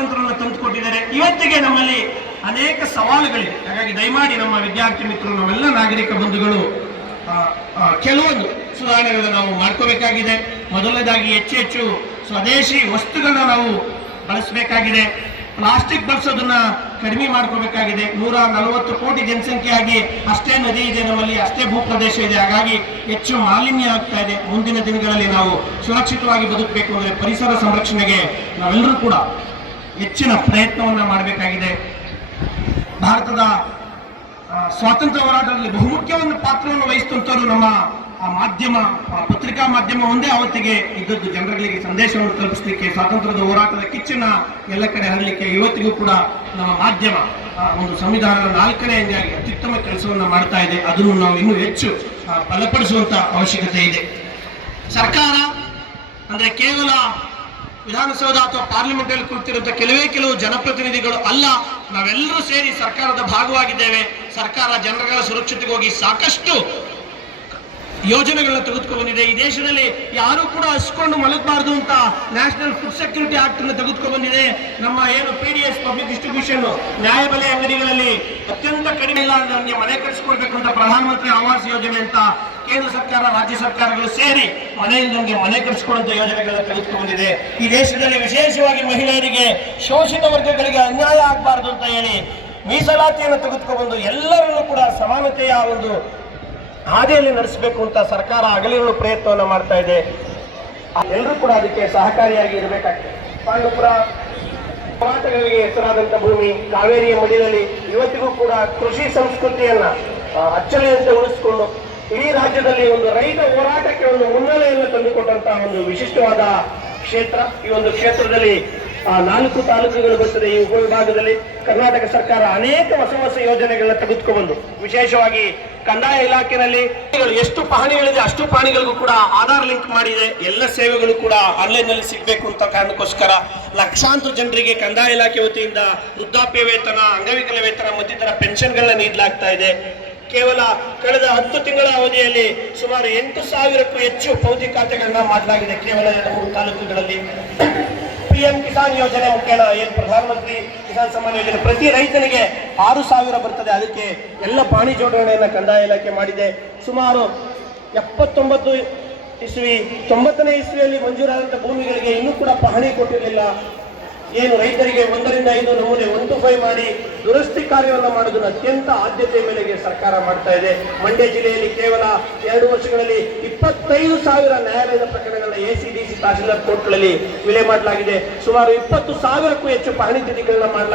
ಸ್ವಾತಂತ್ರ್ಯವನ್ನು ತಂದುಕೊಟ್ಟಿದ್ದಾರೆ. ಇವತ್ತಿಗೆ ನಮ್ಮಲ್ಲಿ ಅನೇಕ ಸವಾಲುಗಳಿವೆ. ಹಾಗಾಗಿ ದಯಮಾಡಿ ನಮ್ಮ ವಿದ್ಯಾರ್ಥಿ ಮಿತ್ರರು, ನಾವೆಲ್ಲ ನಾಗರಿಕ ಬಂಧುಗಳು ಕೆಲವೊಂದು ಸುಧಾರಣೆಗಳನ್ನು ನಾವು ಮಾಡ್ಕೋಬೇಕಾಗಿದೆ. ಮೊದಲನೇದಾಗಿ ಹೆಚ್ಚು ಹೆಚ್ಚು ಸ್ವದೇಶಿ ವಸ್ತುಗಳನ್ನ ನಾವು ಬಳಸಬೇಕಾಗಿದೆ. ಪ್ಲಾಸ್ಟಿಕ್ ಬಳಸೋದನ್ನ ಕಡಿಮೆ ಮಾಡ್ಕೋಬೇಕಾಗಿದೆ. ನೂರ ನಲವತ್ತು ಕೋಟಿ ಜನಸಂಖ್ಯೆಯಾಗಿ ಅಷ್ಟೇ ನದಿ ಇದೆ, ನಮ್ಮಲ್ಲಿ ಅಷ್ಟೇ ಭೂಪ್ರದೇಶ ಇದೆ. ಹಾಗಾಗಿ ಹೆಚ್ಚು ಮಾಲಿನ್ಯ ಆಗ್ತಾ ಇದೆ. ಮುಂದಿನ ದಿನಗಳಲ್ಲಿ ನಾವು ಸುರಕ್ಷಿತವಾಗಿ ಬದುಕಬೇಕು ಅಂದರೆ ಪರಿಸರ ಸಂರಕ್ಷಣೆಗೆ ನಾವೆಲ್ಲರೂ ಕೂಡ ಹೆಚ್ಚಿನ ಪ್ರಯತ್ನವನ್ನು ಮಾಡಬೇಕಾಗಿದೆ. ಭಾರತದ ಸ್ವಾತಂತ್ರ್ಯ ಹೋರಾಟದಲ್ಲಿ ಬಹುಮುಖ್ಯವಾದ ಪಾತ್ರವನ್ನು ವಹಿಸುವಂಥವ್ರು ನಮ್ಮ, ಆ, ಮಾಧ್ಯಮ ಪತ್ರಿಕಾ ಮಾಧ್ಯಮ ಒಂದೇ ಅವತ್ತಿಗೆ ಇದ್ದದ್ದು. ಜನರಿಗೆ ಸಂದೇಶವನ್ನು ತಲುಪಿಸಲಿಕ್ಕೆ, ಸ್ವಾತಂತ್ರ್ಯದ ಹೋರಾಟದ ಕಿಚ್ಚಿನ ಎಲ್ಲ ಕಡೆ ಹರಲಿಕ್ಕೆ ಇವತ್ತಿಗೂ ಕೂಡ ನಮ್ಮ ಮಾಧ್ಯಮ ಒಂದು ಸಂವಿಧಾನದ ನಾಲ್ಕನೇ ಅಂಗಿಯಾಗಿ ಅತ್ಯುತ್ತಮ ಕೆಲಸವನ್ನು ಮಾಡ್ತಾ ಇದೆ. ಅದನ್ನು ನಾವು ಇನ್ನೂ ಹೆಚ್ಚು ಬಲಪಡಿಸುವಂತ ಅವಶ್ಯಕತೆ ಇದೆ. ಸರ್ಕಾರ ಅಂದ್ರೆ ಕೇವಲ ವಿಧಾನಸೌಧ ಅಥವಾ ಪಾರ್ಲಿಮೆಂಟ್ ಅಲ್ಲಿ ಕುಳಿತಿರುವಂತ ಕೆಲವೇ ಕೆಲವು ಜನಪ್ರತಿನಿಧಿಗಳು ಅಲ್ಲ, ನಾವೆಲ್ಲರೂ ಸೇರಿ ಸರ್ಕಾರದ ಭಾಗವಾಗಿದ್ದೇವೆ. ಸರ್ಕಾರ ಜನಗಳ ಸುರಕ್ಷತೆಗೋಗಿ ಸಾಕಷ್ಟು ಯೋಜನೆಗಳನ್ನ ಬಂದಿದೆ. ಈ ದೇಶದಲ್ಲಿ ಯಾರು ಕೂಡ ಹಸ್ಕೊಂಡು ಮಲಗಬಾರ್ದು ಅಂತ ನ್ಯಾಷನಲ್ ಫುಡ್ ಸೆಕ್ಯೂರಿಟಿ ಆಕ್ಟ್ ಅನ್ನು ಬಂದಿದೆ. ನಮ್ಮ ಏನು P D S public distribution ನ್ಯಾಯಬೆಲೆ ಅಂಗಡಿಗಳಲ್ಲಿ ಅತ್ಯಂತ ಕಡಿಮೆ ಇಲ್ಲ ಅಂದ್ರೆ ಮನೆ ಕಟ್ಸ್ಕೊಡ್ಬೇಕು ಅಂತ ಪ್ರಧಾನಮಂತ್ರಿ ಆವಾಸ್ ಯೋಜನೆ ಅಂತ ಕೇಂದ್ರ ಸರ್ಕಾರ, ರಾಜ್ಯ ಸರ್ಕಾರಗಳು ಸೇರಿ ಮನೆಯಿಂದಂಗೆ ಮನೆ ಕಟ್ಟಿಸಿಕೊಳ್ಳುವಂಥ ಯೋಜನೆಗಳನ್ನು ಬಂದಿದೆ ಈ ದೇಶದಲ್ಲಿ ವಿಶೇಷವಾಗಿ ಮಹಿಳೆಯರಿಗೆ ಶೋಷಿತ ವರ್ಗಗಳಿಗೆ ಅನ್ಯಾಯ ಆಗಬಾರ್ದು ಅಂತ ಹೇಳಿ ಮೀಸಲಾತಿಯನ್ನು ತೆಗೆದುಕೊಂಡು ಎಲ್ಲರನ್ನೂ ಕೂಡ ಸಮಾನತೆಯ ಒಂದು ಹಾದಿಯಲ್ಲಿ ನಡೆಸಬೇಕು ಅಂತ ಸರ್ಕಾರ ಅಗಲಿರಲು ಪ್ರಯತ್ನವನ್ನು ಮಾಡ್ತಾ ಇದೆ. ಎಲ್ಲರೂ ಕೂಡ ಅದಕ್ಕೆ ಸಹಕಾರಿಯಾಗಿ ಇರಬೇಕಾಗ್ತದೆ. ಪಾಂಡುಪುರ ಹೋರಾಟಗಳಿಗೆ ಹೆಸರಾದಂಥ ಭೂಮಿ ಕಾವೇರಿಯ ಮಡಿಯಲ್ಲಿ ಇವತ್ತಿಗೂ ಕೂಡ ಕೃಷಿ ಸಂಸ್ಕೃತಿಯನ್ನ ಅಚ್ಚಳಿಯಂತೆ ಉಳಿಸಿಕೊಂಡು ಇಡೀ ರಾಜ್ಯದಲ್ಲಿ ಒಂದು ರೈತ ಹೋರಾಟಕ್ಕೆ ಒಂದು ಮುನ್ನೆಲೆಯನ್ನು ತಂದುಕೊಟ್ಟಂತಹ ಒಂದು ವಿಶಿಷ್ಟವಾದ ಕ್ಷೇತ್ರ. ಈ ಒಂದು ಕ್ಷೇತ್ರದಲ್ಲಿ ಆ, ನಾಲ್ಕು ತಾಲೂಕುಗಳು ಬರ್ತದೆ. ಈ ಉಪವಿಭಾಗದಲ್ಲಿ ಕರ್ನಾಟಕ ಸರ್ಕಾರ ಅನೇಕ ಹೊಸ ಹೊಸ ಯೋಜನೆಗಳನ್ನ ತೆಗೆದುಕೊಂಡು ವಿಶೇಷವಾಗಿ ಕಂದಾಯ ಇಲಾಖೆಯಲ್ಲಿ ಎಷ್ಟು ಪಹಣಿಗಳಿದೆ ಅಷ್ಟು ಪಹಣಿಗಳಿಗೂ ಕೂಡ ಆಧಾರ್ ಲಿಂಕ್ ಮಾಡಿದೆ. ಎಲ್ಲ ಸೇವೆಗಳು ಕೂಡ ಆನ್ಲೈನ್ನಲ್ಲಿ ಸಿಗಬೇಕು ಅಂತ ಕಾರಣಕ್ಕೋಸ್ಕರ ಲಕ್ಷಾಂತರ ಜನರಿಗೆ ಕಂದಾಯ ಇಲಾಖೆ ವತಿಯಿಂದ ವೃದ್ಧಾಪ್ಯ ವೇತನ ಅಂಗವಿಕಲ ವೇತನ ಮತ್ತಿತರ ಪೆನ್ಷನ್ಗಳನ್ನ ನೀಡಲಾಗ್ತಾ ಇದೆ. ಕೇವಲ ಕಳೆದ ಹತ್ತು ತಿಂಗಳ ಅವಧಿಯಲ್ಲಿ ಸುಮಾರು ಎಂಟು ಸಾವಿರಕ್ಕೂ ಹೆಚ್ಚು ಪೌತಿ ಖಾತೆಗಳನ್ನ ಮಾಡಲಾಗಿದೆ ಕೇವಲ ಮೂರು ತಾಲೂಕುಗಳಲ್ಲಿ. ಪಿಎಂ ಕಿಸಾನ್ ಯೋಜನೆ ಮುಖೇನ ಏನು ಪ್ರಧಾನಮಂತ್ರಿ ಕಿಸಾನ್ ಸಮ್ಮಾನ್ ಯೋಜನೆ, ಪ್ರತಿ ರೈತನಿಗೆ ಆರು ಸಾವಿರ ಬರ್ತದೆ. ಅದಕ್ಕೆ ಎಲ್ಲ ಪಾಣಿ ಜೋಡಣೆಯನ್ನು ಕಂದಾಯ ಇಲಾಖೆ ಮಾಡಿದೆ. ಸುಮಾರು ಎಪ್ಪತ್ತೊಂಬತ್ತು ಇಸ್ವಿ, ತೊಂಬತ್ತನೇ ಇಸ್ವಿಯಲ್ಲಿ ಮಂಜೂರಾದಂಥ ಭೂಮಿಗಳಿಗೆ ಇನ್ನೂ ಕೂಡ ಪಹಣಿ ಕೊಟ್ಟಿರಲಿಲ್ಲ. ಏನು ರೈತರಿಗೆ ಒಂದರಿಂದ ಐದು ನಮೂನೆ ಟು ಫೈವ್ ಮಾಡಿ ದುರಸ್ತಿ ಕಾರ್ಯವನ್ನು ಮಾಡೋದನ್ನು ಅತ್ಯಂತ ಆದ್ಯತೆ ಮೇಲೆಗೆ ಸರ್ಕಾರ ಮಾಡ್ತಾ ಇದೆ. ಮಂಡ್ಯ ಜಿಲ್ಲೆಯಲ್ಲಿ ಕೇವಲ ಎರಡು ವರ್ಷಗಳಲ್ಲಿ ಇಪ್ಪತ್ತೈದು ಸಾವಿರ ನ್ಯಾಯಾಲಯದ ಪ್ರಕರಣಗಳನ್ನ ಎ ಸಿ ಡಿ ಸಿ ತಹಶೀಲ್ದಾರ್ ಕೋರ್ಟ್ಗಳಲ್ಲಿ ವಿಲೆ ಮಾಡಲಾಗಿದೆ. ಸುಮಾರು ಇಪ್ಪತ್ತು ಸಾವಿರಕ್ಕೂ ಹೆಚ್ಚು ಪಹಣಿ ತಿದ್ದುಗಳನ್ನ ಮಾಡಲಾಗಿದೆ.